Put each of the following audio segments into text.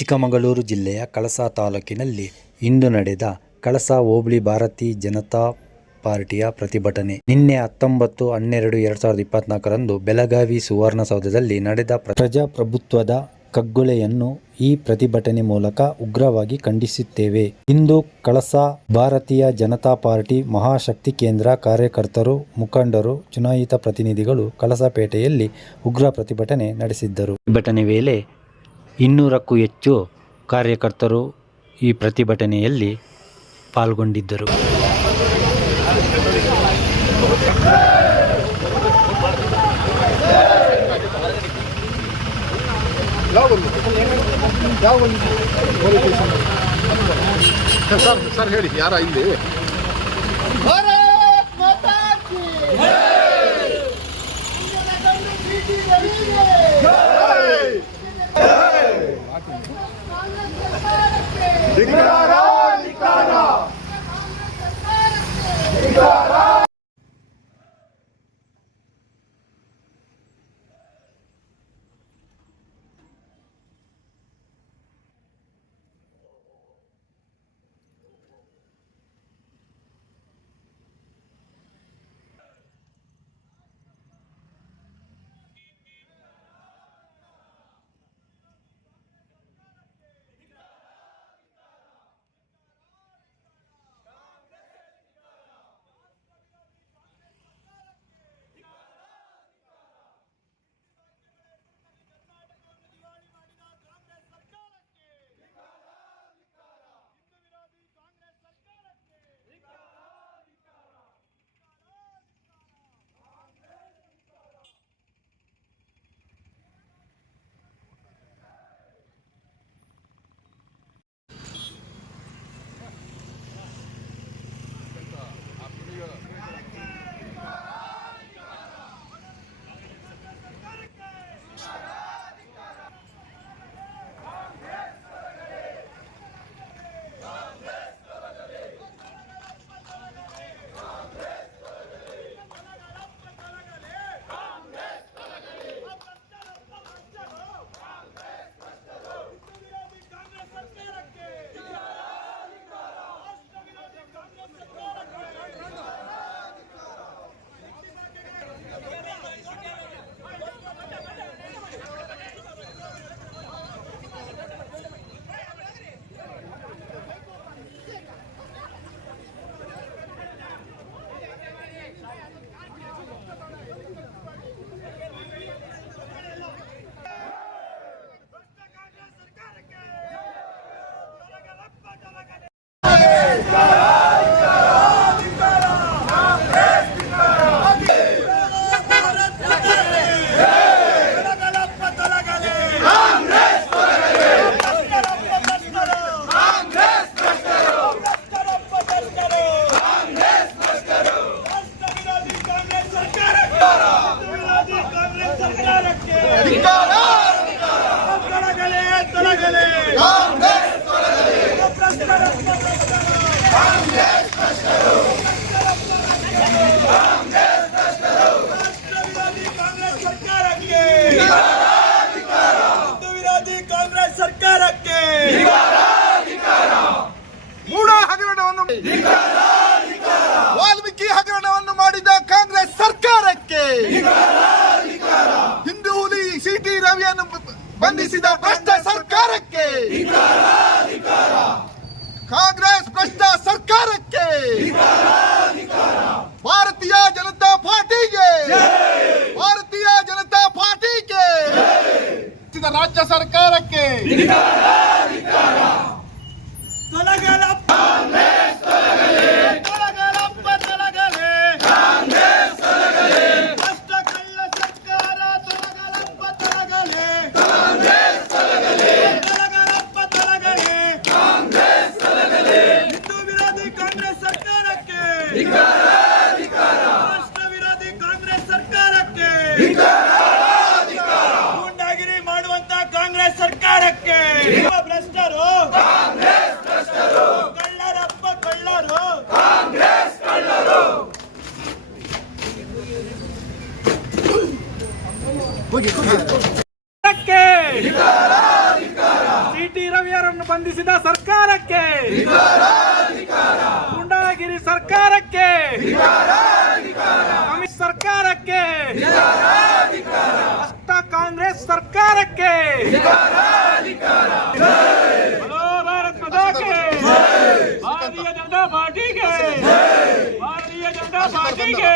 ಚಿಕ್ಕಮಗಳೂರು ಜಿಲ್ಲೆಯ ಕಳಸ ತಾಲೂಕಿನಲ್ಲಿ ಇಂದು ನಡೆದ ಕಳಸ ಹೋಬಳಿ ಭಾರತೀಯ ಜನತಾ ಪಾರ್ಟಿಯ ಪ್ರತಿಭಟನೆ. ನಿನ್ನೆ ಹತ್ತೊಂಬತ್ತು ಹನ್ನೆರಡು ಎರಡು ಸಾವಿರದ ಇಪ್ಪತ್ನಾಲ್ಕರಂದು ಬೆಳಗಾವಿ ಸುವರ್ಣಸೌಧದಲ್ಲಿ ನಡೆದ ಪ್ರಜಾಪ್ರಭುತ್ವದ ಕಗ್ಗೊಲೆಯನ್ನು ಈ ಪ್ರತಿಭಟನೆ ಮೂಲಕ ಉಗ್ರವಾಗಿ ಖಂಡಿಸುತ್ತೇವೆ ಇಂದು ಕಳಸ ಭಾರತೀಯ ಜನತಾ ಪಾರ್ಟಿ ಮಹಾಶಕ್ತಿ ಕೇಂದ್ರ ಕಾರ್ಯಕರ್ತರು, ಮುಖಂಡರು, ಚುನಾಯಿತ ಪ್ರತಿನಿಧಿಗಳು ಕಳಸಪೇಟೆಯಲ್ಲಿ ಉಗ್ರ ಪ್ರತಿಭಟನೆ ನಡೆಸಿದ್ದರು. ಪ್ರತಿಭಟನೆ ವೇಳೆ ಇನ್ನೂರಕ್ಕೂ ಹೆಚ್ಚು ಕಾರ್ಯಕರ್ತರು ಈ ಪ್ರತಿಭಟನೆಯಲ್ಲಿ ಪಾಲ್ಗೊಂಡಿದ್ದರು. ಸರ್ ಸರ್ ಹೇಳಿ ಯಾರ ಇಲ್ಲಿ? ತೊಲಗಲೇ ರಾಷ್ಟ್ರವಿರೋಧಿ ವಾಲ್ಮೀಕಿ ಹಗರಣವನ್ನು ಮಾಡಿದ ಕಾಂಗ್ರೆಸ್ ಸರ್ಕಾರಕ್ಕೆ! ರವಿಯನ್ನು ಬಂಧಿಸಿದ ಭ್ರಷ್ಟ ಸರ್ಕಾರಕ್ಕೆ. ಕಾಂಗ್ರೆಸ್ ಭ್ರಷ್ಟ ಸರ್ಕಾರಕ್ಕೆ. ಭಾರತೀಯ ಜನತಾ ಪಾರ್ಟಿಗೆ. ಭಾರತೀಯ ಜನತಾ ಪಾರ್ಟಿಗೆ. ರಾಜ್ಯ ಸರ್ಕಾರಕ್ಕೆ ತೊಲಗಲಪ್ಪ ತೊಲಗಲಪ್ಪ ತೊಲಗಲೇ ಭ್ರಷ್ಟ ಕಳ್ಳ ಸರ್ಕಾರ ತೊಲಗಲಪ್ಪ ತೊಲಗಲೇ ತೊಲಗಲಪ್ಪ ತೊಲಗಲೇ ಹಿಂದೂ ವಿರೋಧಿ ಕಾಂಗ್ರೆಸ್ ಸರ್ಕಾರಕ್ಕೆ ಕಾಂಗ್ರೆಸ್ ಸರ್ಕಾರಕ್ಕೆ. ಗೂಂಡಾಗಿರಿ ಮಾಡುವಂತ ಕಾಂಗ್ರೆಸ್ ಸರ್ಕಾರಕ್ಕೆ. ಭ್ರಷ್ಟರು. ಕಳ್ಳರಪ್ಪ ಕಳ್ಳರು. ಹೋಗಿ ಸರ್ಕಾರಕ್ಕೆ. ಸಿಟಿ ಬಂಧಿಸಿದ ಸರ್ಕಾರಕ್ಕೆ. ಸರ್ಕಾರಕ್ಕೆ. ಸರ್ಕಾರಕ್ಕೆ. ಅಷ್ಟ ಕಾಂಗ್ರೆಸ್ ಸರ್ಕಾರಕ್ಕೆ. ಭಾರತೀಯ ಜನತಾ ಪಾರ್ಟಿಗೆ. ಭಾರತೀಯ ಜನತಾ ಪಾರ್ಟಿಗೆ.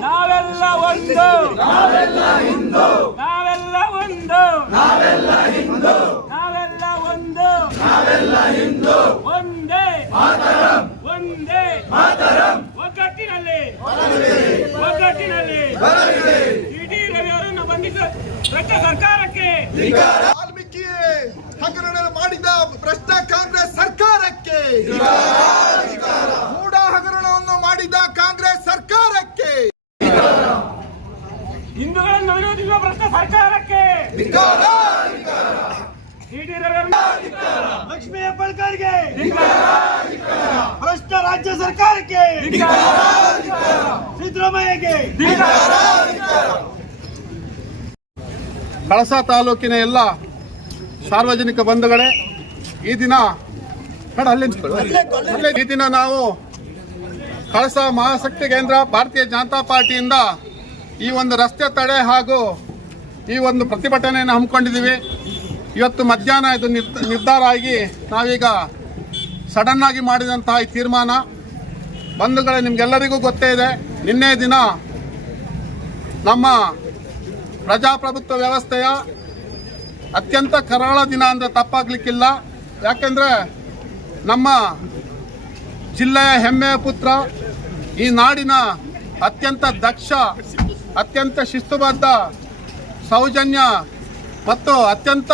ನಾವೆಲ್ಲ ಒಂದು. ನಾವೆಲ್ಲ ಒಂದು. ನಾವೆಲ್ಲ ಒಂದು ನಾವೆಲ್ಲ ಒಂದು ನಾವೆಲ್ಲ ಒಂದು ಹಿಂದೂ. ಒಗ್ಗಟ್ಟಿನಲ್ಲಿ ಇಡೀ ರವಿ ಅವರನ್ನು ಬಂಧಿಸ ಭ್ರಷ್ಟ ಸರ್ಕಾರಕ್ಕೆ. ವಾಲ್ಮೀಕಿ ಹಗರಣ ಮಾಡಿದ ಭ್ರಷ್ಟ ಕಾಂಗ್ರೆಸ್ ಸರ್ಕಾರಕ್ಕೆ. ಮೂಢ ಹಗರಣವನ್ನು ಮಾಡಿದ ಕಾಂಗ್ರೆಸ್ ಸರ್ಕಾರಕ್ಕೆ. ಹಿಂದೂಗಳನ್ನು ವಿರೋಧಿಸುವ ಭ್ರಷ್ಟ ಸರ್ಕಾರಕ್ಕೆ. ಲಕ್ಷ್ಮೀ ಹೆಬ್ಬಾಳ್ಕರ್ಗೆ. ಭ್ರಷ್ಟ ರಾಜ್ಯ ಸರ್ಕಾರಕ್ಕೆ. ಕಳಸಾ ತಾಲೂಕಿನ ಎಲ್ಲ ಸಾರ್ವಜನಿಕ ಬಂಧುಗಳೇ, ಈ ದಿನ. ಈ ದಿನ ನಾವು ಕಳಸ ಮಹಾಶಕ್ತಿ ಕೇಂದ್ರ ಭಾರತೀಯ ಜನತಾ ಪಾರ್ಟಿಯಿಂದ ಈ ಒಂದು ರಸ್ತೆ ತಡೆ ಹಾಗೂ ಈ ಒಂದು ಪ್ರತಿಭಟನೆಯನ್ನು ಹಮ್ಮಿಕೊಂಡಿದ್ದೀವಿ. ಇವತ್ತು ಮಧ್ಯಾಹ್ನ ಇದು ನಿರ್- ನಿರ್ಧಾರ ಆಗಿ ನಾವೀಗ ಸಡನ್ ಆಗಿ ಮಾಡಿದಂತಹ ಈ ತೀರ್ಮಾನ ಬಂಧುಗಳೇ, ನಿಮ್ಗೆಲ್ಲರಿಗೂ ಗೊತ್ತೇ ಇದೆ. ನಿನ್ನೆ ದಿನ ನಮ್ಮ ಪ್ರಜಾಪ್ರಭುತ್ವ ವ್ಯವಸ್ಥೆಯ ಅತ್ಯಂತ ಕರಾಳ ದಿನ ಅಂದರೆ ತಪ್ಪಾಗಲಿಕ್ಕಿಲ್ಲ. ಯಾಕೆಂದರೆ ನಮ್ಮ ಜಿಲ್ಲೆಯ ಹೆಮ್ಮೆಯ ಪುತ್ರ ಈ ನಾಡಿನ ಅತ್ಯಂತ ದಕ್ಷ, ಅತ್ಯಂತ ಶಿಸ್ತುಬದ್ಧ, ಸೌಜನ್ಯ ಮತ್ತು ಅತ್ಯಂತ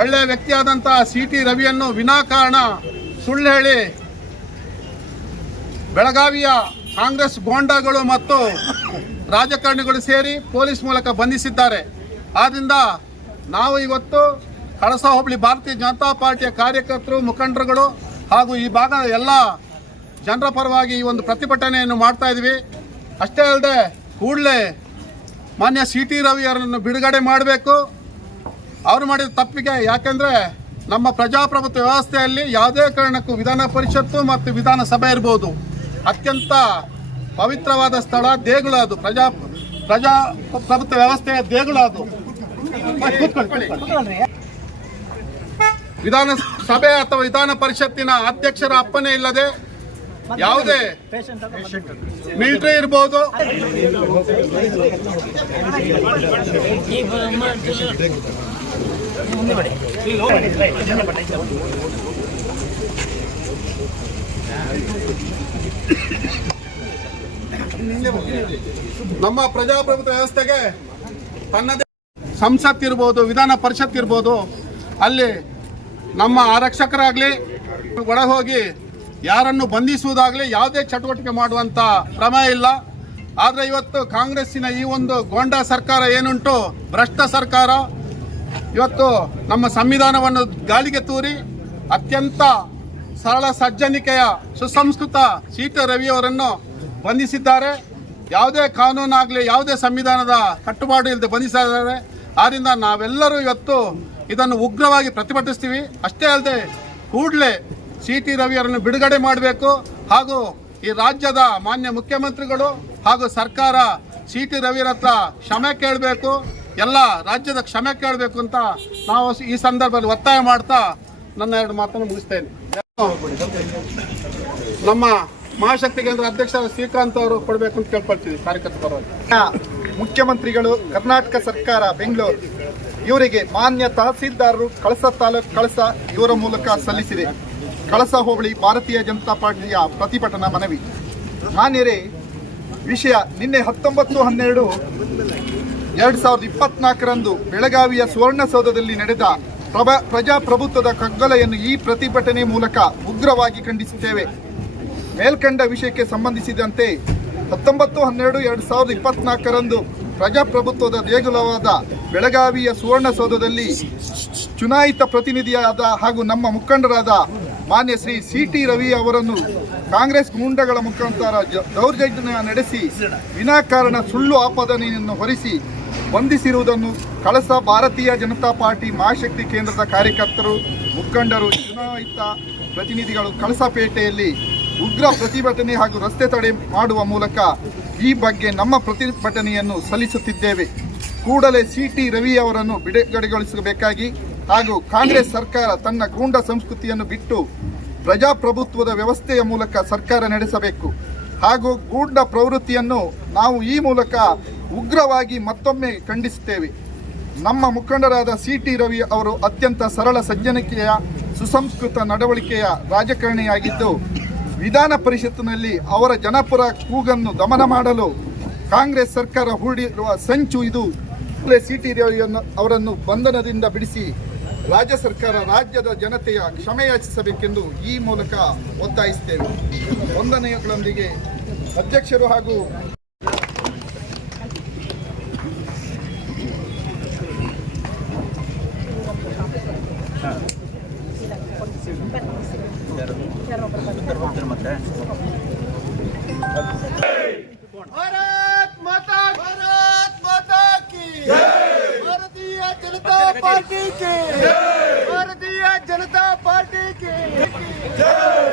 ಒಳ್ಳೆಯ ವ್ಯಕ್ತಿಯಾದಂಥ ಸಿ ಟಿ ರವಿಯನ್ನು ವಿನಾಕಾರಣ ಸುಳ್ಳು ಹೇಳಿ ಬೆಳಗಾವಿಯ ಕಾಂಗ್ರೆಸ್ ಗೋಂಡಾಗಳು ಮತ್ತು ರಾಜಕಾರಣಿಗಳು ಸೇರಿ ಪೊಲೀಸ್ ಮೂಲಕ ಬಂಧಿಸಿದ್ದಾರೆ. ಆದ್ದರಿಂದ ನಾವು ಇವತ್ತು ಕಳಸ ಹೋಬಳಿ ಭಾರತೀಯ ಜನತಾ ಪಾರ್ಟಿಯ ಕಾರ್ಯಕರ್ತರು, ಮುಖಂಡರುಗಳು ಹಾಗೂ ಈ ಭಾಗದ ಎಲ್ಲ ಜನರ ಪರವಾಗಿ ಈ ಒಂದು ಪ್ರತಿಭಟನೆಯನ್ನು ಮಾಡ್ತಾ ಇದ್ವಿ. ಅಷ್ಟೇ ಅಲ್ಲದೆ ಕೂಡಲೇ ಮಾನ್ಯ ಸಿ ಟಿ ರವಿ ಅವರನ್ನು ಬಿಡುಗಡೆ ಮಾಡಬೇಕು. ಅವರು ಮಾಡಿದ ತಪ್ಪಿಗೆ ಯಾಕೆಂದರೆ ನಮ್ಮ ಪ್ರಜಾಪ್ರಭುತ್ವ ವ್ಯವಸ್ಥೆಯಲ್ಲಿ ಯಾವುದೇ ಕಾರಣಕ್ಕೂ ವಿಧಾನ ಪರಿಷತ್ತು ಮತ್ತು ವಿಧಾನಸಭೆ ಇರ್ಬೋದು. ಅತ್ಯಂತ ಪವಿತ್ರವಾದ ಸ್ಥಳ ದೇಗುಲ ಅದು. ಪ್ರಜಾ ಪ್ರಜಾಪ್ರಭುತ್ವ ವ್ಯವಸ್ಥೆಯ ದೇಗುಲ ಅದು. ವಿಧಾನಸಭೆ ಅಥವಾ ವಿಧಾನ ಪರಿಷತ್ತಿನ ಅಧ್ಯಕ್ಷರ ಅಪ್ಪನೆ ಇಲ್ಲದೆ ಯಾವುದೇ ಮಿಲಿಟರಿ ಇರ್ಬೋದು. ನಮ್ಮ ಪ್ರಜಾಪ್ರಭುತ್ವ ವ್ಯವಸ್ಥೆಗೆ ತನ್ನದೇ ಸಂಸತ್ ಇರ್ಬೋದು, ವಿಧಾನ ಪರಿಷತ್ ಇರ್ಬೋದು, ಅಲ್ಲಿ ನಮ್ಮ ಆರಕ್ಷಕರಾಗಲಿ ಒಳ ಹೋಗಿ ಯಾರನ್ನು ಬಂಧಿಸುವುದಾಗಲಿ ಯಾವುದೇ ಚಟುವಟಿಕೆ ಮಾಡುವಂಥ ಕ್ರಮ ಇಲ್ಲ. ಆದರೆ ಇವತ್ತು ಕಾಂಗ್ರೆಸ್ಸಿನ ಈ ಒಂದು ಗೋಂಡಾ ಸರ್ಕಾರ ಏನುಂಟು? ಭ್ರಷ್ಟ ಸರ್ಕಾರ. ಇವತ್ತು ನಮ್ಮ ಸಂವಿಧಾನವನ್ನು ಗಾಳಿಗೆ ತೂರಿ ಅತ್ಯಂತ ಸರಳ ಸಜ್ಜನಿಕೆಯ ಸುಸಂಸ್ಕೃತ ಸೀಟ ರವಿಯವರನ್ನು ಬಂಧಿಸಿದ್ದಾರೆ. ಯಾವುದೇ ಕಾನೂನಾಗಲಿ, ಯಾವುದೇ ಸಂವಿಧಾನದ ಕಟ್ಟುಪಾಡು ಇಲ್ಲದೆ ಬಂಧಿಸಿದ್ದಾರೆ. ಆದ್ದರಿಂದ ನಾವೆಲ್ಲರೂ ಇವತ್ತು ಇದನ್ನು ಉಗ್ರವಾಗಿ ಪ್ರತಿಭಟಿಸ್ತೀವಿ. ಅಷ್ಟೇ ಅಲ್ಲದೆ ಕೂಡಲೇ ಸಿ ಟಿ ರವಿಯವರನ್ನು ಬಿಡುಗಡೆ ಮಾಡಬೇಕು. ಹಾಗೂ ಈ ರಾಜ್ಯದ ಮಾನ್ಯ ಮುಖ್ಯಮಂತ್ರಿಗಳು ಹಾಗೂ ಸರ್ಕಾರ ಸಿ ಟಿ ರವಿಯರ ಹತ್ರ ಕ್ಷಮೆ ಕೇಳಬೇಕು. ಎಲ್ಲ ರಾಜ್ಯದ ಕ್ಷಮೆ ಕೇಳಬೇಕು ಅಂತ ನಾವು ಈ ಸಂದರ್ಭದಲ್ಲಿ ಒತ್ತಾಯ ಮಾಡ್ತಾ ನನ್ನ ಎರಡು ಮಾತನ್ನು ಮುಗಿಸ್ತೇನೆ. ನಮ್ಮ ಮಹಾಶಕ್ತಿ ಕೇಂದ್ರ ಅಧ್ಯಕ್ಷ ಶ್ರೀಕಾಂತ್ ಅವರು ಕೊಡಬೇಕು ಅಂತ ಕೇಳ್ಕೊಳ್ತೀವಿ ಕಾರ್ಯಕರ್ತರ ಮುಖ್ಯಮಂತ್ರಿಗಳು, ಕರ್ನಾಟಕ ಸರ್ಕಾರ, ಬೆಂಗಳೂರು, ಇವರಿಗೆ ಮಾನ್ಯ ತಹಸೀಲ್ದಾರರು ಕಳಸ ತಾಲೂಕು ಕಳಸ ಇವರ ಮೂಲಕ ಸಲ್ಲಿಸಿದೆ. ಕಳಸ ಹೋಬಳಿ ಭಾರತೀಯ ಜನತಾ ಪಾರ್ಟಿಯ ಪ್ರತಿಭಟನಾ ಮನವಿ. ಮಾನ್ಯರೇ, ವಿಷಯ ನಿನ್ನೆ ಹತ್ತೊಂಬತ್ತು ಹನ್ನೆರಡು, ಎರಡು ಸಾವಿರದ ಇಪ್ಪತ್ನಾಲ್ಕರಂದು ಬೆಳಗಾವಿಯ ಸುವರ್ಣಸೌಧದಲ್ಲಿ ನಡೆದ ಪ್ರಭ ಪ್ರಜಾಪ್ರಭುತ್ವದ ಕಗ್ಗಲೆಯನ್ನು ಈ ಪ್ರತಿಭಟನೆ ಮೂಲಕ ಉಗ್ರವಾಗಿ ಖಂಡಿಸುತ್ತೇವೆ. ಮೇಲ್ಕಂಡ ವಿಷಯಕ್ಕೆ ಸಂಬಂಧಿಸಿದಂತೆ ಹತ್ತೊಂಬತ್ತು ಹನ್ನೆರಡು ಎರಡು ಸಾವಿರದ ಇಪ್ಪತ್ನಾಲ್ಕರಂದು ಪ್ರಜಾಪ್ರಭುತ್ವದ ದೇಗುಲವಾದ ಬೆಳಗಾವಿಯ ಸುವರ್ಣಸೌಧದಲ್ಲಿ ಚುನಾಯಿತ ಪ್ರತಿನಿಧಿಯಾದ ಹಾಗೂ ನಮ್ಮ ಮುಖಂಡರಾದ ಮಾನ್ಯ ಶ್ರೀ ಸಿ ಟಿ ರವಿ ಅವರನ್ನು ಕಾಂಗ್ರೆಸ್ ಗೂಂಡಗಳ ಮುಖಾಂತರ ದೌರ್ಜನ್ಯ ನಡೆಸಿ, ವಿನಾಕಾರಣ ಸುಳ್ಳು ಆಪಾದನೆಯನ್ನು ಹೊರಿಸಿ ಬಂಧಿಸಿರುವುದನ್ನು ಕಳಸ ಭಾರತೀಯ ಜನತಾ ಪಾರ್ಟಿ ಮಹಾಶಕ್ತಿ ಕೇಂದ್ರದ ಕಾರ್ಯಕರ್ತರು, ಮುಖಂಡರು, ಚುನಾಯಿತ ಪ್ರತಿನಿಧಿಗಳು ಕಳಸಪೇಟೆಯಲ್ಲಿ ಉಗ್ರ ಪ್ರತಿಭಟನೆ ಹಾಗೂ ರಸ್ತೆ ತಡೆ ಮಾಡುವ ಮೂಲಕ ಈ ಬಗ್ಗೆ ನಮ್ಮ ಪ್ರತಿಭಟನೆಯನ್ನು ಸಲ್ಲಿಸುತ್ತಿದ್ದೇವೆ. ಕೂಡಲೇ ಸಿ ಟಿ ರವಿ ಅವರನ್ನು ಬಿಡುಗಡೆಗೊಳಿಸಬೇಕಾಗಿ ಹಾಗೂ ಕಾಂಗ್ರೆಸ್ ಸರ್ಕಾರ ತನ್ನ ಗೂಂಡ ಸಂಸ್ಕೃತಿಯನ್ನು ಬಿಟ್ಟು ಪ್ರಜಾಪ್ರಭುತ್ವದ ವ್ಯವಸ್ಥೆಯ ಮೂಲಕ ಸರ್ಕಾರ ನಡೆಸಬೇಕು. ಹಾಗೂ ಗೂಂಡ ಪ್ರವೃತ್ತಿಯನ್ನು ನಾವು ಈ ಮೂಲಕ ಉಗ್ರವಾಗಿ ಮತ್ತೊಮ್ಮೆ ಖಂಡಿಸುತ್ತೇವೆ. ನಮ್ಮ ಮುಖಂಡರಾದ ಸಿ ಟಿ ರವಿ ಅವರು ಅತ್ಯಂತ ಸರಳ ಸಜ್ಜನಿಕೆಯ ಸುಸಂಸ್ಕೃತ ನಡವಳಿಕೆಯ ರಾಜಕಾರಣಿಯಾಗಿದ್ದು, ವಿಧಾನ ಪರಿಷತ್ತಿನಲ್ಲಿ ಅವರ ಜನಪರ ಕೂಗನ್ನು ದಮನ ಮಾಡಲು ಕಾಂಗ್ರೆಸ್ ಸರ್ಕಾರ ಹೂಡಿರುವ ಸಂಚು ಇದು. ಸಿ ಟಿ ರವಿಯನ್ನು, ಅವರನ್ನು ಬಂಧನದಿಂದ ಬಿಡಿಸಿ ರಾಜ್ಯ ಸರ್ಕಾರ ರಾಜ್ಯದ ಜನತೆಯ ಕ್ಷಮೆಯಾಚಿಸಬೇಕೆಂದು ಈ ಮೂಲಕ ಒತ್ತಾಯಿಸುತ್ತೇವೆ. ವಂದನೆಗಳೊಂದಿಗೆ ಅಧ್ಯಕ್ಷರು ಹಾಗೂ ಹೋಗ್ತಾರೆ ಮತ್ತೆ ಭಾರತ್ ಮಾತಾ ಭಾರತ್ ಮಾತಾ ಕಿ ಭಾರತೀಯ ಜನತಾ ಪಾರ್ಟಿ ಕಿ ಭಾರತೀಯ ಜನತಾ ಪಾರ್ಟಿ ಕಿ ಜೈ